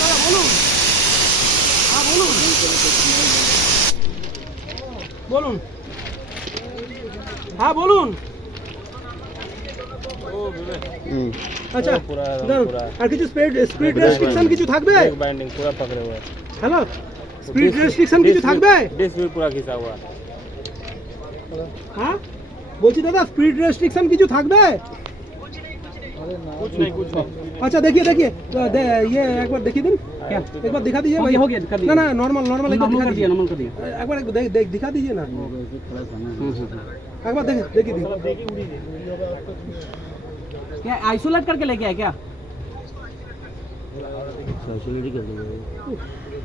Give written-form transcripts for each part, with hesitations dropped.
দাদা বলুন, হ্যাঁ বলুন, বলুন, হ্যাঁ বলুন। আচ্ছা দাঁড়ান, আর কিছু স্পিড রেস্ট্রিকশন কিছু থাকবে? बाइंडिंग पूरा पकड़े हुआ है। হ্যালো, স্পিড রেস্ট্রিকশন কিছু থাকবে? डिस्क भी पूरा खिंचा हुआ है। হ্যাঁ বলছি দাদা, স্পিড রেস্ট্রিকশন কিছু থাকবে? कुछ नहीं कुछ नहीं। अच्छा देखिए देखिए, ये एक बार देखिए दिन, क्या एक बार दिखा दीजिए भाई। हो गया, दिखा ना ना नॉर्मल नॉर्मल एक बार दिखा दीजिए, नॉर्मल कर दिया। एक बार दिखा दीजिए ना, एक बार देखिए दीजिए। क्या आइसोलेट करके लेके आए क्या?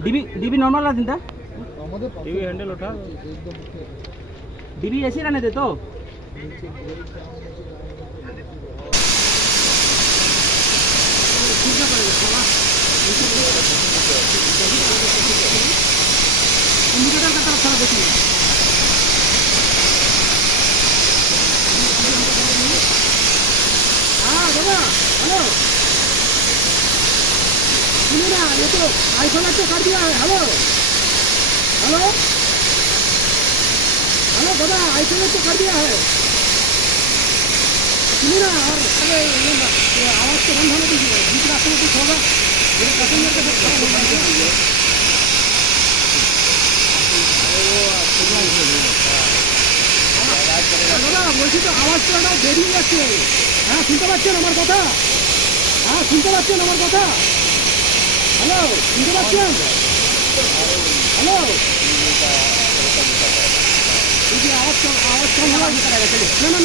डीबी डीबी नॉर्मल ला दिंदा, टीवी हैंडल उठा। डीबी ऐसे रहने दे तो। इंडिकेटर का तरफ थोड़ा देखिए। हाँ दादा हेलो, सुनिए ना, ये तो आइसोलेट तो कर दिया है। हेलो हेलो हेलो दादा, आइसोलेट तो कर दिया है, सुनिए ना। और अरे ये आवाज़ तो बंद होने दीजिए, बीच रास्ते में कुछ होगा, मेरे पैसेंजर का बहुत खराब होगा। দাদা বলছি তো, আওয়াজটা ওটা বেরিয়ে যাচ্ছে। হ্যাঁ শুনতে পাচ্ছেন আমার কথা? হ্যাঁ শুনতে পাচ্ছেন আমার কথা? হ্যালো শুনতে পাচ্ছেন? হ্যালো, আওয়াজ কম হওয়া, না না